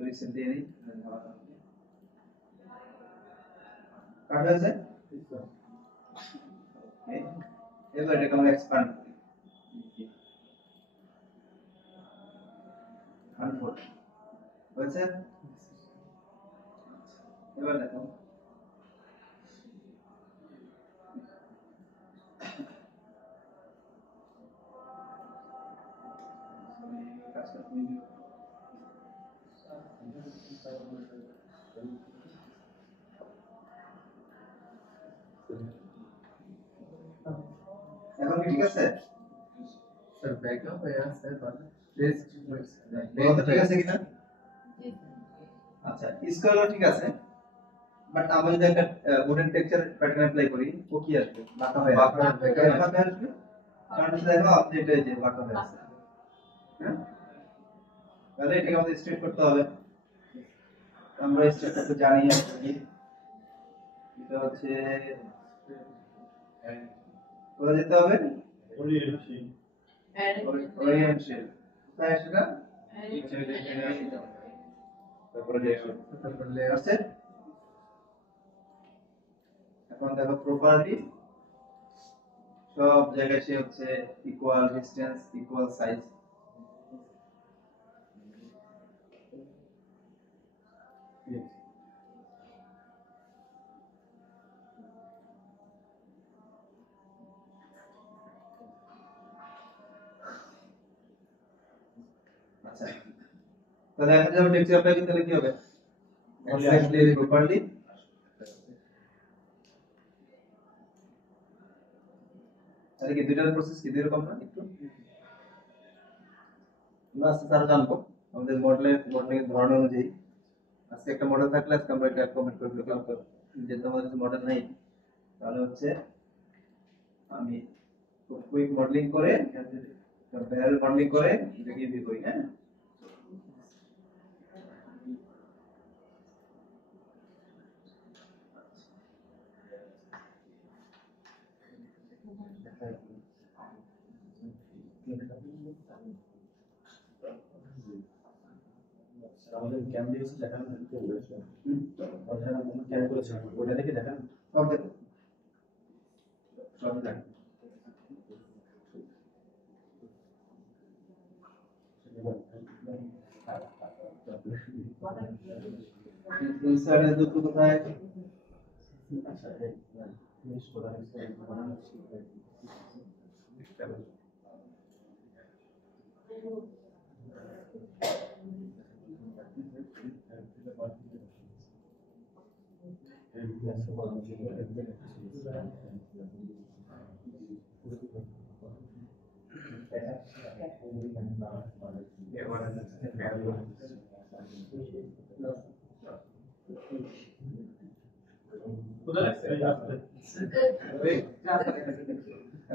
রিসেন্টলি নেই কাট হয়েছে। এবার এটাকে আমরা এক্সপ্যান্ড করি, আনফোল্ড হয়েছে। এবার দেখো কাজটা তুমি দিও। এখন কি ঠিক আছে? স্যার ব্যাকআপ হয়ে আছে বাট টেস্ট বলতে ঠিক আছে কিনা? আচ্ছা স্কোয়ারও ঠিক আছে, বাট আমরা যদি একটা উডেন টেক্সচার প্যাটার্ন অ্যাপ্লাই করি ও কি আসবে? বাঁকা হয়ে আসবে। কেন বাঁকা আসবে? কারণ হচ্ছে দেখো আপনি এটা এই যে বাঁকা হয়ে আছে, হ্যাঁ? তাহলে এটাকে আমাদের স্ট্রেট করতে হবে। আমরা স্ট্রেট করতে জানি আর কি। এটা হচ্ছে কোথায় যেতে হবে? ওরিয়েন্টেশন। কোথায় সেটা? তারপরে লেয়ার আছে। এখন দেখো প্রপার্টি সব জায়গায় সে হচ্ছে ইকুয়াল ডিসটেন্স ইকুয়াল সাইজ। আচ্ছা তাহলে এখন যখন টেক্সচার অ্যাপ্লাই করি তাহলে কি হবে? এক্স্যাক্টলি প্রপারলি তাহলে কি দুইটার প্রসেস কি দুই রকম না? একটু আমরা আস্তে আস্তে আরো জানবো আমাদের মডেলিং এর ধরন অনুযায়ী। আজকে একটা মডেল থাকলে আজকে আমরা এটা কমেন্ট করে দিলাম। তো যেহেতু আমাদের কাছে মডেল নেই তাহলে হচ্ছে আমি কুইক মডেলিং করে ভ্যারিয়েবল মডেলিং করে এটাকে ইউজ করি। হ্যাঁ আমাদের ক্যাম দিয়েছে দেখানো ক্যাম করেছে ওটা দেখে দেখান সব দেখো সব দেখো ইনসার্ট এর দুটো কোথায়? আচ্ছা এই ফিনিশ করা হয়েছে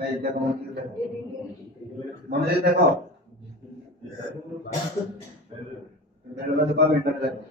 এই দেখো মনোযোগ দেখো ভ্যালু পাবে এটা দেখো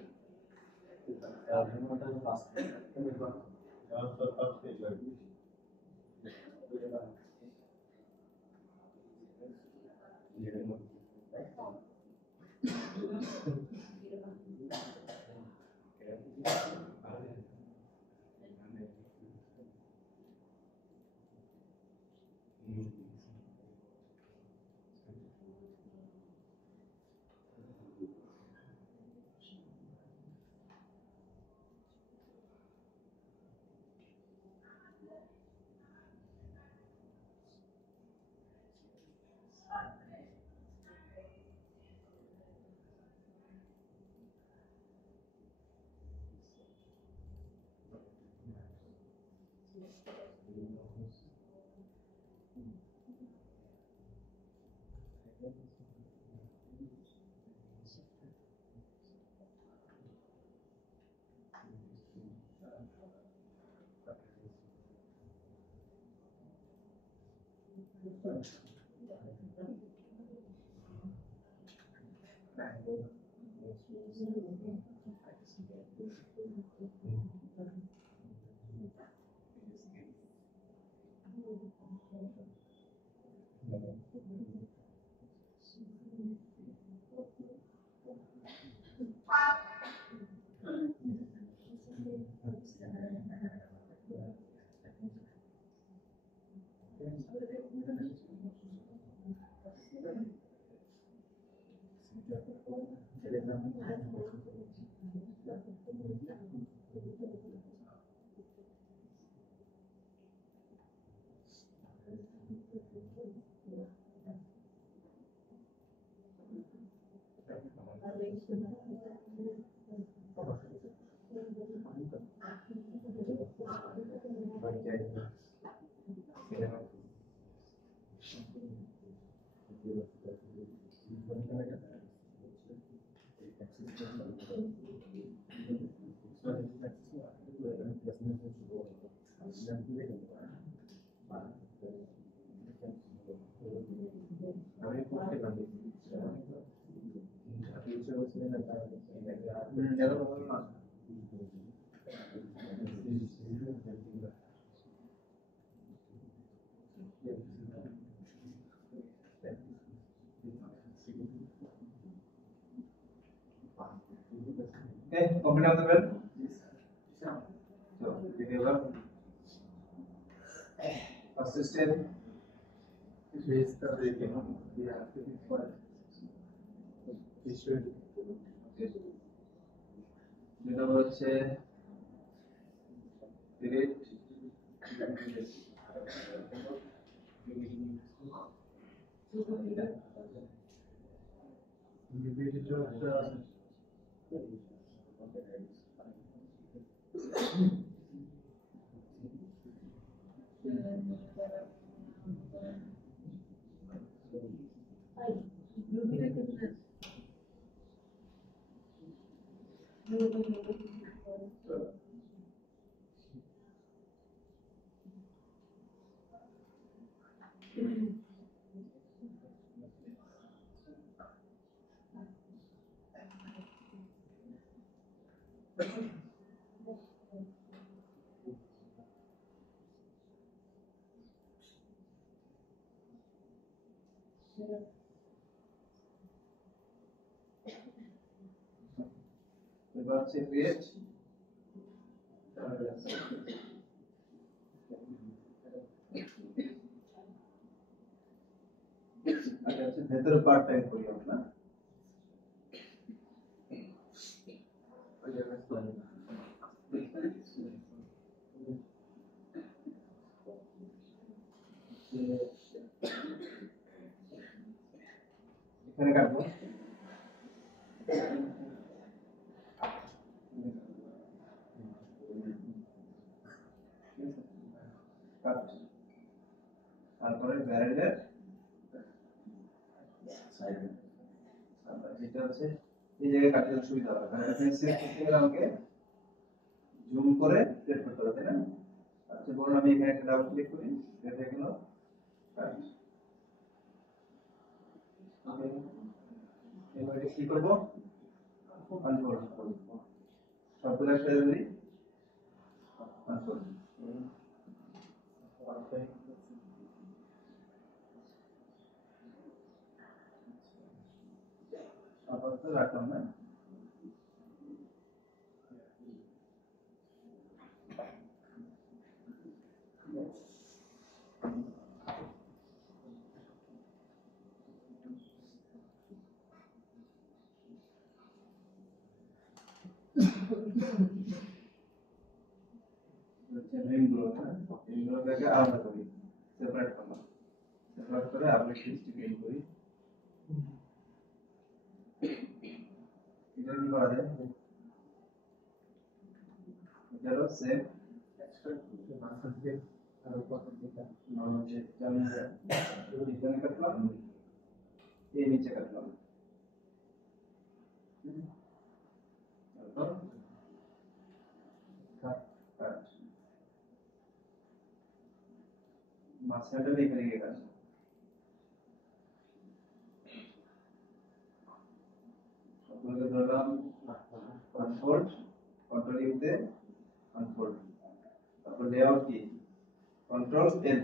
কেমন দেবেন? তো দেখে এবার ফার্স্ট স্টেপ যেটা হচ্ছে ডিলিট এবার হচ্ছে ক্রিয়েট আগে হচ্ছে ভেতরের পার্ট টাইপ করি আমরা এখানে কাটবো কাট তারপরে ভ্যারিয়েবল যেটা হচ্ছে এই জায়গায় কাটতে সুবিধা হবে কারণ এখানে সিলেক্ট করতে গেলে আমাকে জুম করে সেট করতে হবে তাই না আচ্ছা বলুন আমি এখানে একটা ডাবল ক্লিক করি এটা গেল এবার কি করব কন্ট্রোল সবগুলো একসাথে ধরি কন্ট্রোল আপাতত রাখলাম না রিংগুলোকে আলাদা করি সেপারেট করলাম সেপারেট করে আবার সিস্টেম ক্লিক করি এটা কি করা যায় এটারও সেম এখানে কাটলাম এই নিচে কাটলাম মাঝখানটা এখানে গিয়ে কাটলাম সবগুলোকে ধরলাম কন্ট্রোল কন্ট্রোল ইউতে কন্ট্রোল তারপর লেআউট কি কন্ট্রোল এল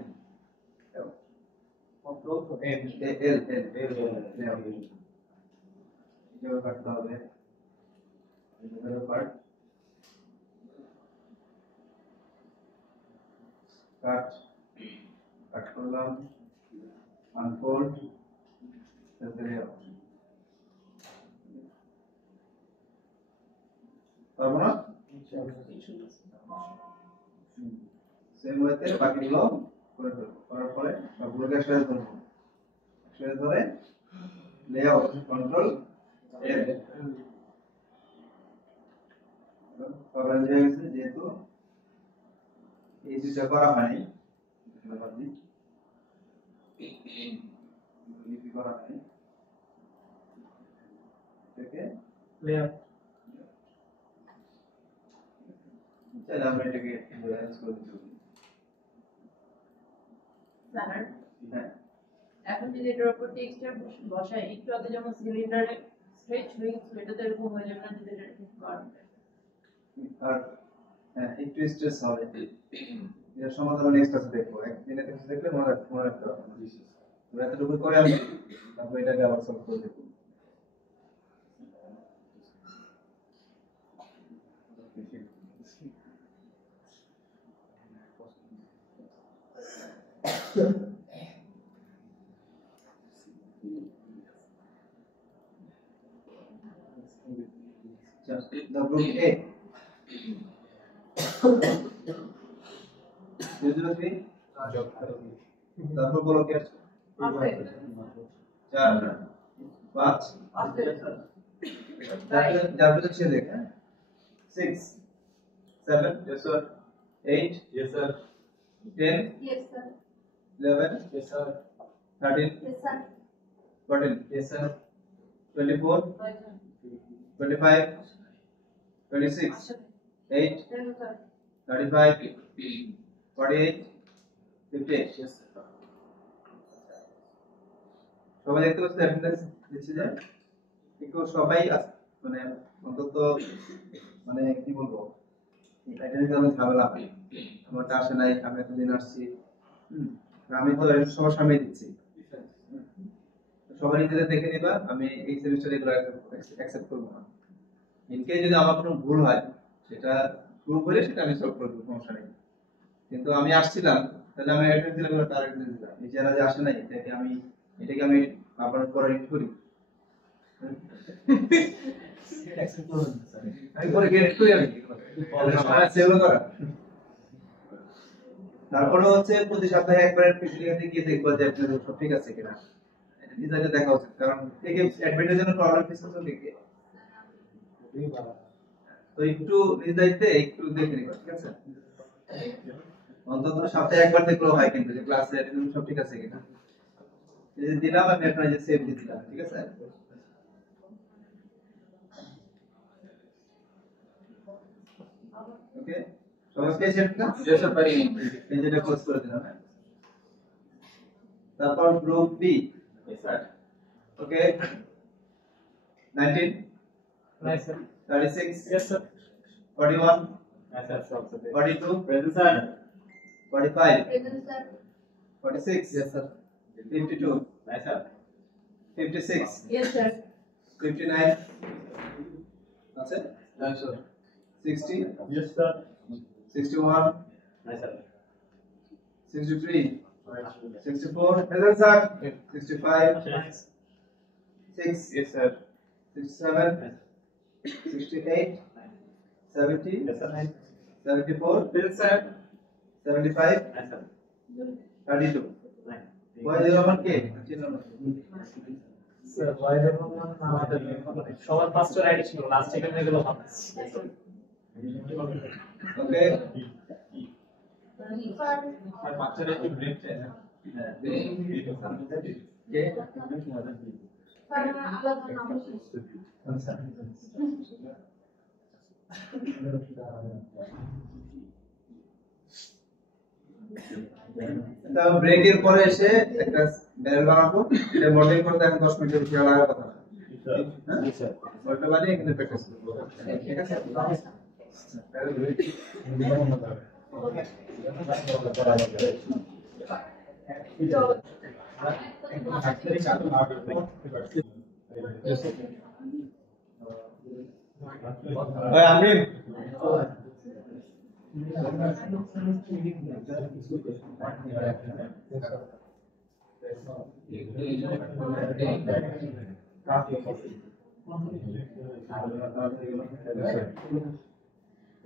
কন্ট্রোল এল এল এল লেআউট এটাও কাটতে হবে এটারও পার্ট কাট কাট করলাম আনফোল্ড তারপরে লেআউট পারবো না সেম ওয়েতে বাকিগুলো করে ফেলবো করার পরে সবগুলোকে একসাথে ধরবো একসাথে ধরে লেআউট কন্ট্রোল এল কভারেজ হয়ে গেছে যেহেতু এই দুইটা করা হয়নি লিপি করা হয়নি এটাকে লেয়ার তাহলে আমরা এটাকে অ্যারেঞ্জ করে দিতে পারি স্যার হ্যাঁ এখন যদি এটার উপর টেক্সচার বসাই একটু আগে যেমন সিলিন্ডারে স্ট্রেচ উইংস এটাতে এরকম হয়ে যাবে না যদি এটা ঠিক করেন আর হ্যাঁ একটু স্ট্রেস হবে এর সমাধান নেক্সট ক্লাসে দেখবো একদিনে ক্লাসে দেখলে মনে রাখতে পারবো না আমরা এতটুকু করে আমি তারপর এটাকে আবার সলভ করে দেখবো The group A. 003 তারপর বলো কি আছে? 4 5 যার ভিতর ছেড়ে দেখ 6 7 yes sir 8 yes sir 10 Yes, sir. 11 Yes, sir. 13 Yes, sir. 14 Yes, sir. 24 25 26 8 Yes, sir. 35 48 58 Yes, sir. সবাই দেখতে পাচ্ছেন অ্যাটেন্ডেন্স দিচ্ছে যে একটু সবাই মানে অন্তত মানে কি বলবো অ্যাটেন্ডেন্স অনেক ঝামেলা হয় আমার আসে নাই আমি এতদিন আসছি আমি তো সবার সামনে দিচ্ছি সবাই নিজেদের দেখে নিবা আমি এই সেমিস্টারে এগুলো অ্যাকসেপ্ট করবো না ইনকেস যদি আমার কোনো ভুল হয় সেটা প্রুভ হলে সেটা আমি সলভ করবো সমস্যা নেই কিন্তু আমি আসছিলাম তাহলে আমি অ্যাটেন্ডেন্স দিলাম না তার অ্যাটেন্ডেন্স দিলাম এই যারা যে আসে নাই এটাকে আমি আবার পরে রিড করি আমি পরে গেট করি আমি সেগুলো করা তারপরে হচ্ছে প্রতি সপ্তাহে একবার ফিজিক্যালি গিয়ে দেখবো যে সব ঠিক আছে কিনা নিজেকে দেখা উচিত কারণ থেকে অ্যাডমিটের জন্য প্রবলেম ফেস করতে দেখে তো একটু নিজ দায়িত্বে একটু দেখে নিবা ঠিক আছে অন্তত সপ্তাহে একবার দেখলেও হয় কিন্তু যে ক্লাসে সব ঠিক আছে কিনা এই দিলাম আমি আপনার যে সেভ দিয়ে দিলাম ঠিক আছে ওকে সবাই পেশেন্ট না যেসব পারি এই যেটা ক্লোজ করে দিলাম তারপর গ্রুপ বি ওকে 19 Nice, sir. 36 Yes, sir. 41 Yes, sir. 42 Present, sir. 45 Present, sir. 46 Yes, sir. 52 Nice, sir. 56 Yes, sir. 59 আছে Nice, sir. 60 Yes, sir. 61 Nice, sir. 63 64 present sir 65 Nice. 6 Yes, sir. 67 68 70 Yes, sir. 74 Present, sir. 75 Nice, sir. 32 Nice. ওয়াইজের Rahman কে চিনল না Sir, ওয়াইদের রহমান আমাদের সবার ফার্স্ট রাইট ছিল লাস্ট সেকেন্ডে গেল ওকে আর বাচ্চারা একটু ব্রেক চায় না কে তা ব্রেকের পরে এসে একটা ব্যারেল বানাবো এটা মডেলিং করতে এখন 10 মিনিটের বেশি লাগার কথা না হ্যাঁ ওটা বানিয়ে এখানে প্র্যাকটিস করব ঠিক আছে ওই আমিন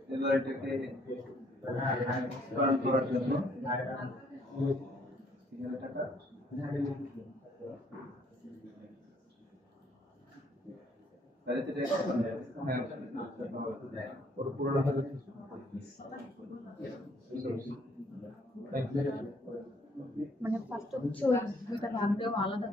এবার এটাকে রান করার জন্য 3000 টাকা তাহলে তো এটা পুরো পুরো মানে ফার্স্ট হচ্ছে ওই দুইটা ভাগ দেওয়া আলাদা